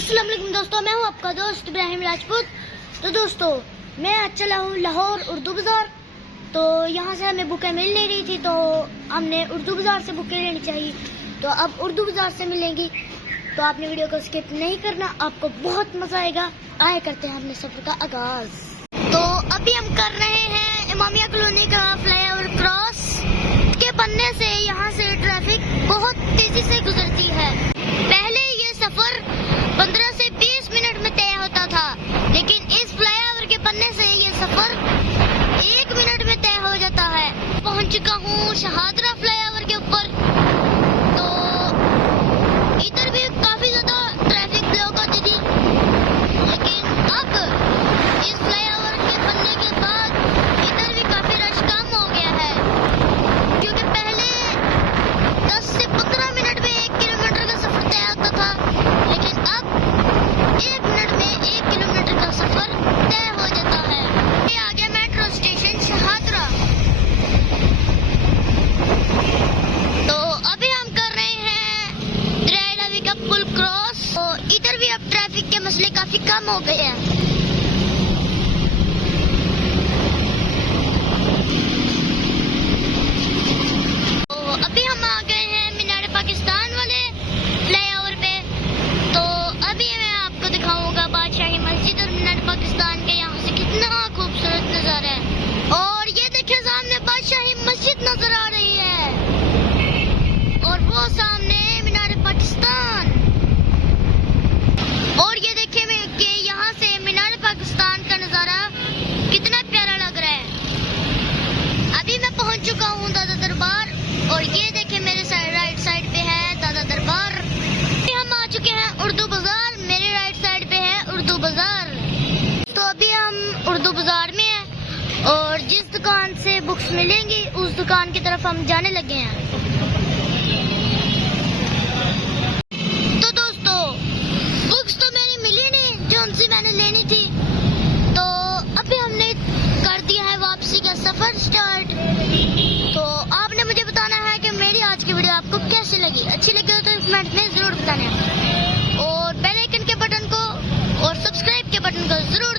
अस्सलाम वालेकुम दोस्तों, मैं हूं आपका दोस्त इब्राहिम राजपूत। तो दोस्तों, मैं आज चला हूं लाहौर उर्दू बाजार। तो यहां से हमें बुकें मिल नहीं रही थी, तो हमने उर्दू बाजार से बुकें लेनी चाहिए। तो अब उर्दू बाजार से मिलेंगी, तो आपने वीडियो को स्किप नहीं करना, आपको बहुत मजा आएगा। आए करते हैं अपने सफर का आगाज। तो अभी हम कर रहे हैं इमामिया कॉलोनी का फ्लाईओवर क्रॉस के बनने से यहाँ से ट्रैफिक बहुत तेजी से गुजरती है। पहले ये सफर 15 से 20 मिनट में तय होता था, लेकिन इस फ्लाईओवर के बनने से ये सफर 1 मिनट में तय हो जाता है। पहुंच चुका हूँ शहादरा फ्लाईओवर के ऊपर। तो इधर भी काफी ज्यादा ट्रैफिक ब्लॉक होती थी, लेकिन अब इस फ्लाईओवर के बनने के बाद इधर भी काफी रश कम हो गया है, क्योंकि पहले 10 से 15 मिनट में 1 किलोमीटर का सफर तय होता था, लेकिन अब 1 मिनट में 1 किलोमीटर का सफर तय हो जाता है। ये आ गया मेट्रो स्टेशन शहादरा। तो अभी हम कर रहे हैं दरिया का पुल क्रॉस। तो इधर भी अब ट्रैफिक के मसले काफी कम हो गए हैं। तो अभी हम आ गए हैं मीनार पाकिस्तान वाले फ्लाईओवर पे। तो अभी मैं आपको दिखाऊंगा बादशाही मस्जिद और मीनार पाकिस्तान के यहाँ से कितना खूबसूरत नजारा है। और ये देखिए, सामने बादशाही मस्जिद नजर आ रही है, और वो सामने मीनार पाकिस्तान। और ये देखिए कि यहाँ से मीनार पाकिस्तान का नजारा कितना प्यारा लग रहा है। अभी मैं पहुंच चुका हूँ दादा दरबार, और ये देखिए मेरे राइट साइड पे है दादा दरबार। हम आ चुके हैं उर्दू बाजार, मेरे राइट साइड पे है उर्दू बाजार। तो अभी हम उर्दू बाजार में हैं, और जिस दुकान से बुक्स मिलेंगी उस दुकान की तरफ हम जाने लगे हैं। तो दोस्तों, बुक्स तो मेरी मिली नहीं जो उनसे मैंने लेनी थी, तो अभी हमने कर दिया है वापसी का सफर स्टार्ट। तो आपने मुझे बताना है कि मेरी आज की वीडियो आपको कैसी लगी। अच्छी लगी हो तो कमेंट में जरूर बताना, और बेल आइकन के बटन को और सब्सक्राइब के बटन को जरूर